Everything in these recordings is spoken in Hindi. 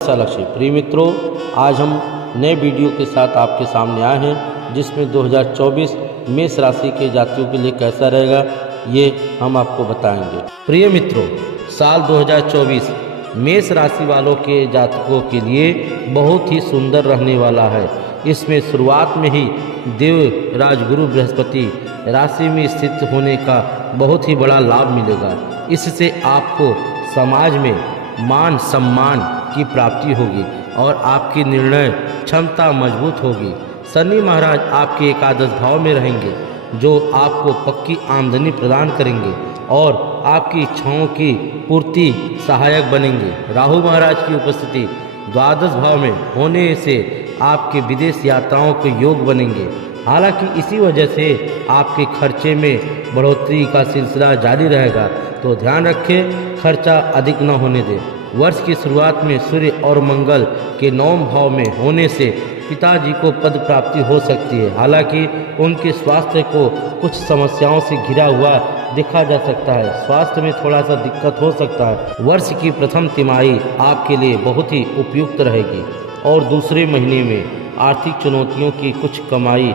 लक्ष्य प्रिय मित्रों, आज हम नए वीडियो के साथ आपके सामने आए हैं जिसमें 2024 मेष राशि के जातकों के लिए कैसा रहेगा ये हम आपको बताएंगे। प्रिय मित्रों, साल 2024 मेष राशि वालों के जातकों के लिए बहुत ही सुंदर रहने वाला है। इसमें शुरुआत में ही देव राजगुरु बृहस्पति राशि में स्थित होने का बहुत ही बड़ा लाभ मिलेगा। इससे आपको समाज में मान सम्मान की प्राप्ति होगी और आपकी निर्णय क्षमता मजबूत होगी। शनि महाराज आपके एकादश भाव में रहेंगे जो आपको पक्की आमदनी प्रदान करेंगे और आपकी इच्छाओं की पूर्ति सहायक बनेंगे। राहु महाराज की उपस्थिति द्वादश भाव में होने से आपके विदेश यात्राओं के योग बनेंगे। हालांकि इसी वजह से आपके खर्चे में बढ़ोतरी का सिलसिला जारी रहेगा, तो ध्यान रखें खर्चा अधिक न होने दें। वर्ष की शुरुआत में सूर्य और मंगल के 9वें भाव में होने से पिताजी को पद प्राप्ति हो सकती है। हालांकि उनके स्वास्थ्य को कुछ समस्याओं से घिरा हुआ देखा जा सकता है। स्वास्थ्य में थोड़ा सा दिक्कत हो सकता है। वर्ष की प्रथम तिमाही आपके लिए बहुत ही उपयुक्त रहेगी और दूसरे महीने में आर्थिक चुनौतियों की कुछ कमी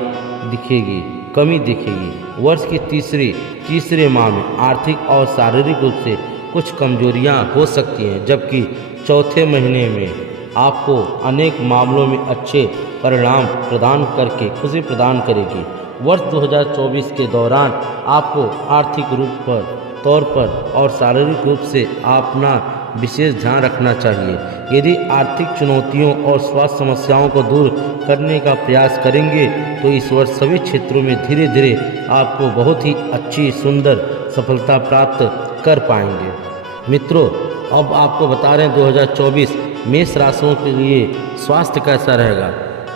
दिखेगी। वर्ष की तीसरे माह में आर्थिक और शारीरिक रूप से कुछ कमजोरियां हो सकती हैं, जबकि चौथे महीने में आपको अनेक मामलों में अच्छे परिणाम प्रदान करके खुशी प्रदान करेगी। वर्ष 2024 के दौरान आपको आर्थिक तौर पर और शारीरिक रूप से अपना विशेष ध्यान रखना चाहिए। यदि आर्थिक चुनौतियों और स्वास्थ्य समस्याओं को दूर करने का प्रयास करेंगे तो इस वर्ष सभी क्षेत्रों में धीरे धीरे आपको बहुत ही अच्छी सुंदर सफलता प्राप्त कर पाएंगे। मित्रों, अब आपको बता रहे हैं 2024 मेष राशियों के लिए स्वास्थ्य कैसा रहेगा।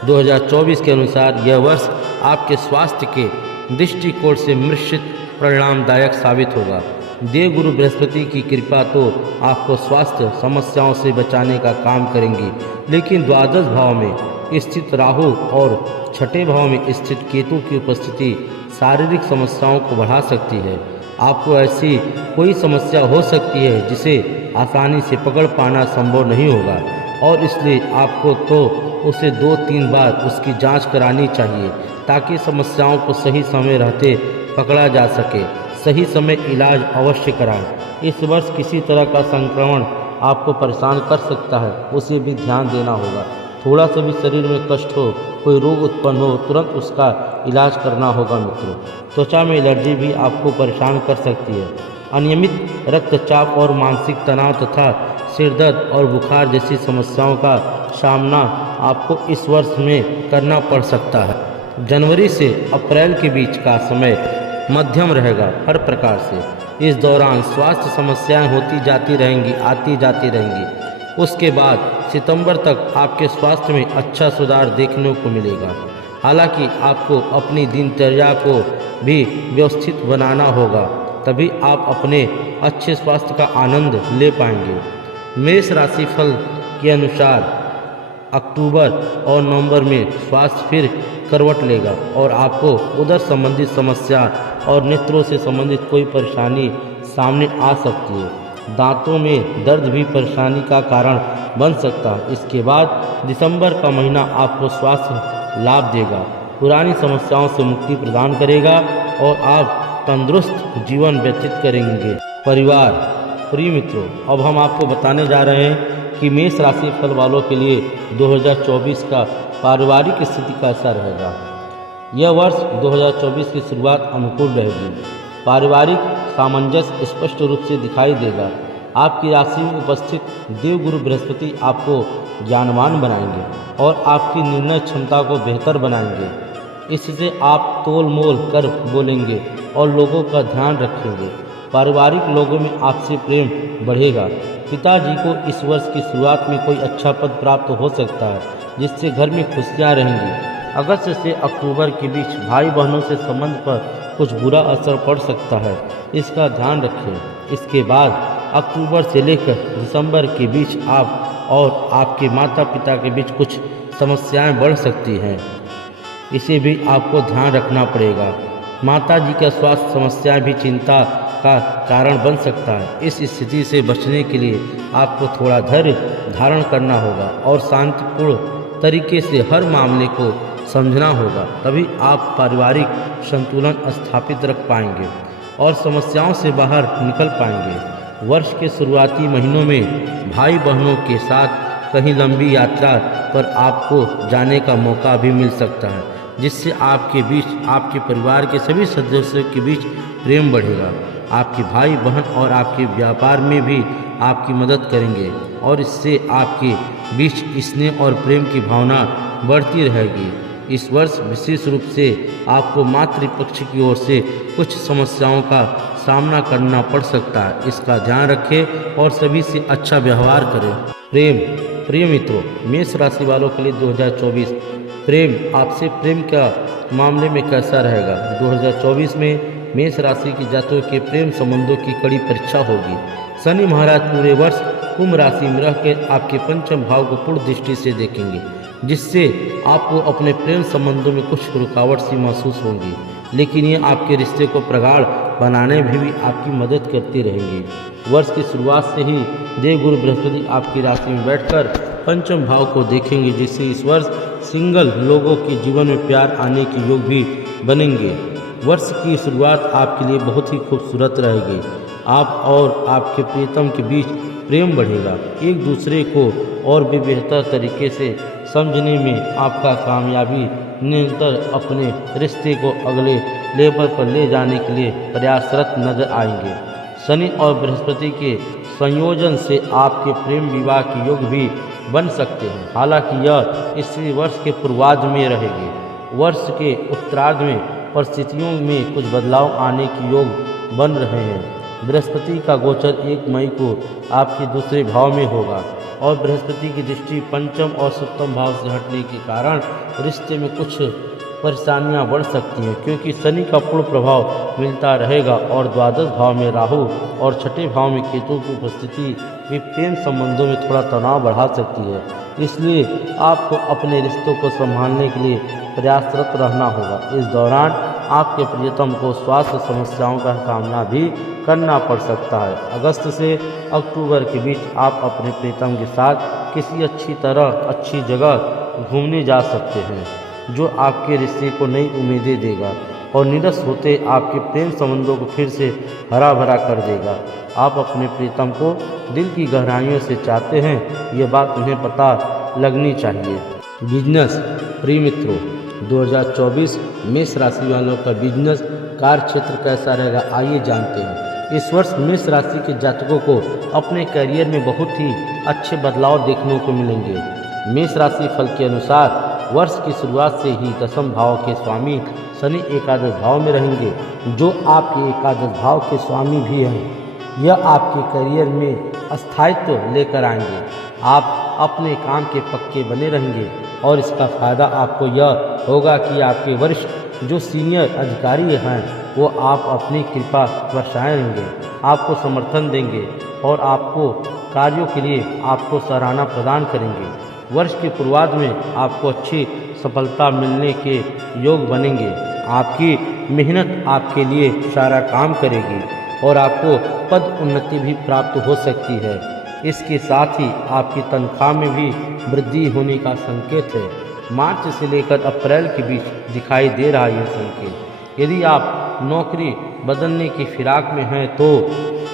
2024 के अनुसार यह वर्ष आपके स्वास्थ्य के दृष्टिकोण से मिश्रित परिणामदायक साबित होगा। देवगुरु बृहस्पति की कृपा तो आपको स्वास्थ्य समस्याओं से बचाने का काम करेंगी, लेकिन द्वादश भाव में स्थित राहु और छठे भाव में स्थित केतु की उपस्थिति शारीरिक समस्याओं को बढ़ा सकती है। आपको ऐसी कोई समस्या हो सकती है जिसे आसानी से पकड़ पाना संभव नहीं होगा और इसलिए आपको तो उसे 2-3 बार उसकी जांच करानी चाहिए ताकि समस्याओं को सही समय रहते पकड़ा जा सके। सही समय इलाज अवश्य कराएं। इस वर्ष किसी तरह का संक्रमण आपको परेशान कर सकता है, उसे भी ध्यान देना होगा। थोड़ा सा भी शरीर में कष्ट हो, कोई रोग उत्पन्न हो, तुरंत उसका इलाज करना होगा। मित्रों, त्वचा में एलर्जी भी आपको परेशान कर सकती है। अनियमित रक्तचाप और मानसिक तनाव तथा सिरदर्द और बुखार जैसी समस्याओं का सामना आपको इस वर्ष में करना पड़ सकता है। जनवरी से अप्रैल के बीच का समय मध्यम रहेगा हर प्रकार से। इस दौरान स्वास्थ्य समस्याएं आती जाती रहेंगी। उसके बाद सितंबर तक आपके स्वास्थ्य में अच्छा सुधार देखने को मिलेगा। हालांकि आपको अपनी दिनचर्या को भी व्यवस्थित बनाना होगा, तभी आप अपने अच्छे स्वास्थ्य का आनंद ले पाएंगे। मेष राशि फल के अनुसार अक्टूबर और नवंबर में स्वास्थ्य फिर करवट लेगा और आपको उदर संबंधित समस्या और नेत्रों से संबंधित कोई परेशानी सामने आ सकती है। दांतों में दर्द भी परेशानी का कारण बन सकता है। इसके बाद दिसंबर का महीना आपको स्वास्थ्य लाभ देगा, पुरानी समस्याओं से मुक्ति प्रदान करेगा और आप तंदुरुस्त जीवन व्यतीत करेंगे। परिवार, प्रिय मित्रों, अब हम आपको बताने जा रहे हैं कि मेष राशि फल वालों के लिए 2024 का पारिवारिक स्थिति कैसा रहेगा। यह वर्ष 2024 की शुरुआत अनुकूल रहेगी। पारिवारिक सामंजस्य स्पष्ट रूप से दिखाई देगा। आपकी राशि में उपस्थित देवगुरु बृहस्पति आपको ज्ञानवान बनाएंगे और आपकी निर्णय क्षमता को बेहतर बनाएंगे। इससे आप तोल मोल कर बोलेंगे और लोगों का ध्यान रखेंगे। पारिवारिक लोगों में आपसे प्रेम बढ़ेगा। पिताजी को इस वर्ष की शुरुआत में कोई अच्छा पद प्राप्त हो सकता है जिससे घर में खुशियां रहेंगी। अगस्त से अक्टूबर के बीच भाई बहनों से संबंध पर कुछ बुरा असर पड़ सकता है, इसका ध्यान रखें। इसके बाद अक्टूबर से लेकर दिसंबर के बीच आप और आपके माता पिता के बीच कुछ समस्याएं बढ़ सकती हैं, इसे भी आपको ध्यान रखना पड़ेगा। माता जी का स्वास्थ्य समस्याएं भी चिंता का कारण बन सकता है। इस स्थिति से बचने के लिए आपको थोड़ा धैर्य धारण करना होगा और शांतिपूर्ण तरीके से हर मामले को समझना होगा, तभी आप पारिवारिक संतुलन स्थापित रख पाएंगे और समस्याओं से बाहर निकल पाएंगे। वर्ष के शुरुआती महीनों में भाई बहनों के साथ कहीं लंबी यात्रा पर आपको जाने का मौका भी मिल सकता है, जिससे आपके बीच, आपके परिवार के सभी सदस्यों के बीच प्रेम बढ़ेगा। आपके भाई बहन और आपके व्यापार में भी आपकी मदद करेंगे और इससे आपके बीच स्नेह और प्रेम की भावना बढ़ती रहेगी। इस वर्ष विशेष रूप से आपको मातृपक्ष की ओर से कुछ समस्याओं का सामना करना पड़ सकता है, इसका ध्यान रखें और सभी से अच्छा व्यवहार करें। प्रिय मित्रों, मेष राशि वालों के लिए 2024 प्रेम, आपसे प्रेम का मामले में कैसा रहेगा। 2024 में मेष राशि के जातकों के प्रेम संबंधों की कड़ी परीक्षा होगी। शनि महाराज पूरे वर्ष कुंभ राशि में रहकर आपके पंचम भाव को पूर्ण दृष्टि से देखेंगे, जिससे आपको अपने प्रेम संबंधों में कुछ रुकावट सी महसूस होंगी, लेकिन ये आपके रिश्ते को प्रगाढ़ बनाने में भी आपकी मदद करती रहेंगी। वर्ष की शुरुआत से ही देवगुरु बृहस्पति आपकी राशि में बैठकर पंचम भाव को देखेंगे, जिससे इस वर्ष सिंगल लोगों के जीवन में प्यार आने के योग भी बनेंगे। वर्ष की शुरुआत आपके लिए बहुत ही खूबसूरत रहेगी। आप और आपके प्रियतम के बीच प्रेम बढ़ेगा। एक दूसरे को और भी बेहतर तरीके से समझने में आपका कामयाबी निरंतर अपने रिश्ते को अगले लेवल पर ले जाने के लिए प्रयासरत नजर आएंगे। शनि और बृहस्पति के संयोजन से आपके प्रेम विवाह के योग भी बन सकते हैं, हालांकि यह इसी वर्ष के पूर्वार्ध में रहेगी। वर्ष के उत्तरार्ध में परिस्थितियों में कुछ बदलाव आने के योग बन रहे हैं। बृहस्पति का गोचर 1 मई को आपके दूसरे भाव में होगा और बृहस्पति की दृष्टि पंचम और सप्तम भाव से हटने के कारण रिश्ते में कुछ परेशानियां बढ़ सकती हैं, क्योंकि शनि का पूर्ण प्रभाव मिलता रहेगा और द्वादश भाव में राहु और छठे भाव में केतु की उपस्थिति भी प्रेम संबंधों में थोड़ा तनाव बढ़ा सकती है। इसलिए आपको अपने रिश्तों को संभालने के लिए प्रयासरत रहना होगा। इस दौरान आपके प्रियतम को स्वास्थ्य समस्याओं का सामना भी करना पड़ सकता है। अगस्त से अक्टूबर के बीच आप अपने प्रियतम के साथ किसी अच्छी जगह घूमने जा सकते हैं, जो आपके रिश्ते को नई उम्मीदें देगा और निरस होते आपके प्रेम संबंधों को फिर से हरा भरा कर देगा। आप अपने प्रियतम को दिल की गहराइयों से चाहते हैं, ये बात उन्हें पता लगनी चाहिए। बिजनेस, प्रिय मित्रों, 2024 मेष राशि वालों का बिजनेस कार्य क्षेत्र कैसा रहेगा, आइए जानते हैं। इस वर्ष मेष राशि के जातकों को अपने करियर में बहुत ही अच्छे बदलाव देखने को मिलेंगे। मेष राशि फल के अनुसार वर्ष की शुरुआत से ही दसम भाव के स्वामी शनि एकादश भाव में रहेंगे, जो आपके एकादश भाव के स्वामी भी हैं। यह आपके करियर में स्थायित्व लेकर आएंगे। आप अपने काम के पक्के बने रहेंगे और इसका फायदा आपको यह होगा कि आपके वरिष्ठ जो सीनियर अधिकारी हैं वो आप अपनी कृपा बरसाएंगे, आपको समर्थन देंगे और आपको कार्यों के लिए आपको सराहना प्रदान करेंगे। वर्ष के पूर्वार्ध में आपको अच्छी सफलता मिलने के योग बनेंगे। आपकी मेहनत आपके लिए सारा काम करेगी और आपको पद उन्नति भी प्राप्त हो सकती है। इसके साथ ही आपकी तनख्वाह में भी वृद्धि होने का संकेत है। मार्च से लेकर अप्रैल के बीच दिखाई दे रहा है यह संकेत। यदि आप नौकरी बदलने की फिराक में हैं तो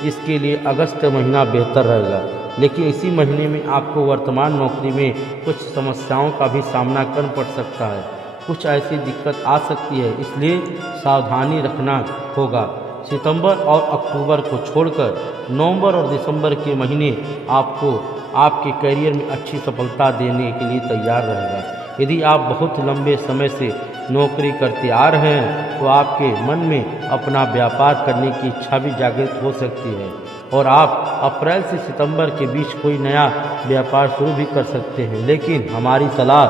इसके लिए अगस्त महीना बेहतर रहेगा, लेकिन इसी महीने में आपको वर्तमान नौकरी में कुछ समस्याओं का भी सामना करना पड़ सकता है। कुछ ऐसी दिक्कत आ सकती है, इसलिए सावधानी रखना होगा। सितंबर और अक्टूबर को छोड़कर नवंबर और दिसंबर के महीने आपको आपके करियर में अच्छी सफलता देने के लिए तैयार रहेगा। यदि आप बहुत लंबे समय से नौकरी करते आ रहे हैं तो आपके मन में अपना व्यापार करने की इच्छा भी जागृत हो सकती है और आप अप्रैल से सितंबर के बीच कोई नया व्यापार शुरू भी कर सकते हैं। लेकिन हमारी सलाह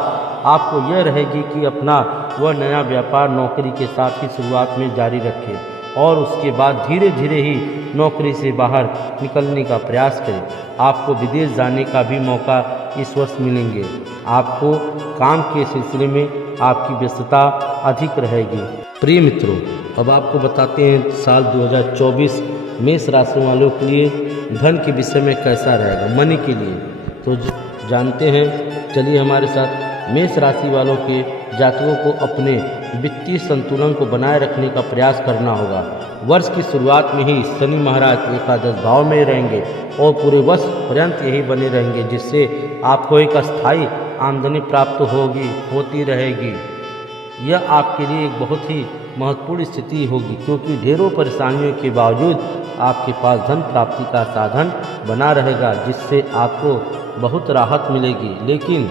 आपको यह रहेगी कि अपना वह नया व्यापार नौकरी के साथ ही शुरुआत में जारी रखें और उसके बाद धीरे धीरे ही नौकरी से बाहर निकलने का प्रयास करें। आपको विदेश जाने का भी मौका इस वर्ष मिलेंगे। आपको काम के सिलसिले में आपकी व्यस्तता अधिक रहेगी। प्रिय मित्रों, अब आपको बताते हैं साल 2024 मेष राशि वालों के लिए धन के विषय में कैसा रहेगा, मनी के लिए तो जानते हैं। चलिए हमारे साथ मेष राशि वालों के जातकों को अपने वित्तीय संतुलन को बनाए रखने का प्रयास करना होगा। वर्ष की शुरुआत में ही शनि महाराज एकादश भाव में रहेंगे और पूरे वर्ष पर्यंत यही बने रहेंगे, जिससे आपको एक अस्थायी आमदनी प्राप्त होती रहेगी। यह आपके लिए एक बहुत ही महत्वपूर्ण स्थिति होगी, क्योंकि ढेरों परेशानियों के बावजूद आपके पास धन प्राप्ति का साधन बना रहेगा, जिससे आपको बहुत राहत मिलेगी। लेकिन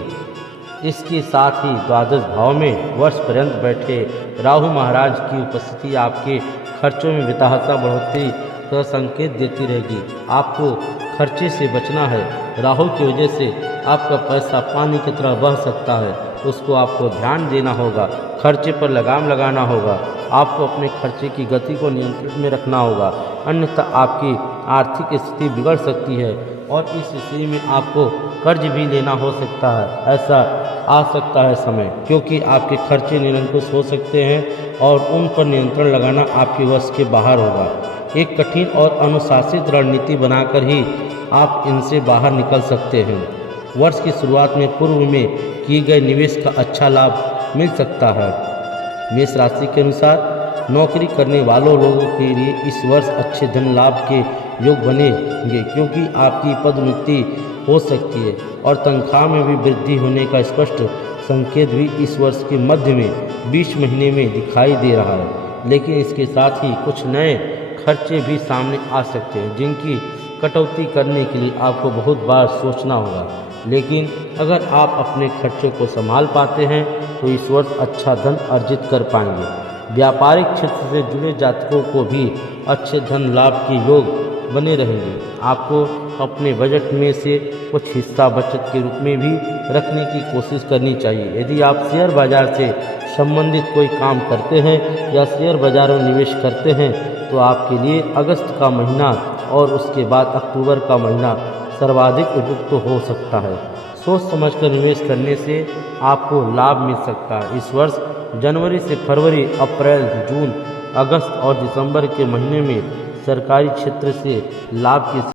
इसके साथ ही द्वादश भाव में वर्ष पर्यंत बैठे राहु महाराज की उपस्थिति आपके खर्चों में बेतहाशा बढ़ोतरी का संकेत देती रहेगी। आपको खर्चे से बचना है। राहु की वजह से आपका पैसा पानी की तरह बह सकता है, उसको आपको ध्यान देना होगा, खर्चे पर लगाम लगाना होगा। आपको अपने खर्चे की गति को नियंत्रित में रखना होगा, अन्यथा आपकी आर्थिक स्थिति बिगड़ सकती है और इस स्थिति में आपको कर्ज भी लेना हो सकता है। ऐसा आ सकता है समय, क्योंकि आपके खर्चे निरंकुश हो सकते हैं और उन पर नियंत्रण लगाना आपके वश के बाहर होगा। एक कठिन और अनुशासित रणनीति बनाकर ही आप इनसे बाहर निकल सकते हैं। वर्ष की शुरुआत में पूर्व में किए गए निवेश का अच्छा लाभ मिल सकता है। मेष राशि के अनुसार नौकरी करने वालों लोगों के लिए इस वर्ष अच्छे धन लाभ के योग बनेंगे, क्योंकि आपकी पदोन्नति हो सकती है और तनख्वाह में भी वृद्धि होने का स्पष्ट संकेत भी इस वर्ष के मध्य में 20 महीने में दिखाई दे रहा है। लेकिन इसके साथ ही कुछ नए खर्चे भी सामने आ सकते हैं, जिनकी कटौती करने के लिए आपको बहुत बार सोचना होगा। लेकिन अगर आप अपने खर्चों को संभाल पाते हैं तो इस वर्ष अच्छा धन अर्जित कर पाएंगे। व्यापारिक क्षेत्र से जुड़े जातकों को भी अच्छे धन लाभ के योग बने रहेंगे। आपको अपने बजट में से कुछ हिस्सा बचत के रूप में भी रखने की कोशिश करनी चाहिए। यदि आप शेयर बाजार से संबंधित कोई काम करते हैं या शेयर बाजार में निवेश करते हैं तो आपके लिए अगस्त का महीना और उसके बाद अक्टूबर का महीना सर्वाधिक उपयुक्त हो सकता है। सोच समझकर निवेश करने से आपको लाभ मिल सकता है। इस वर्ष जनवरी से फरवरी, अप्रैल, जून, अगस्त और दिसंबर के महीने में सरकारी क्षेत्र से लाभ की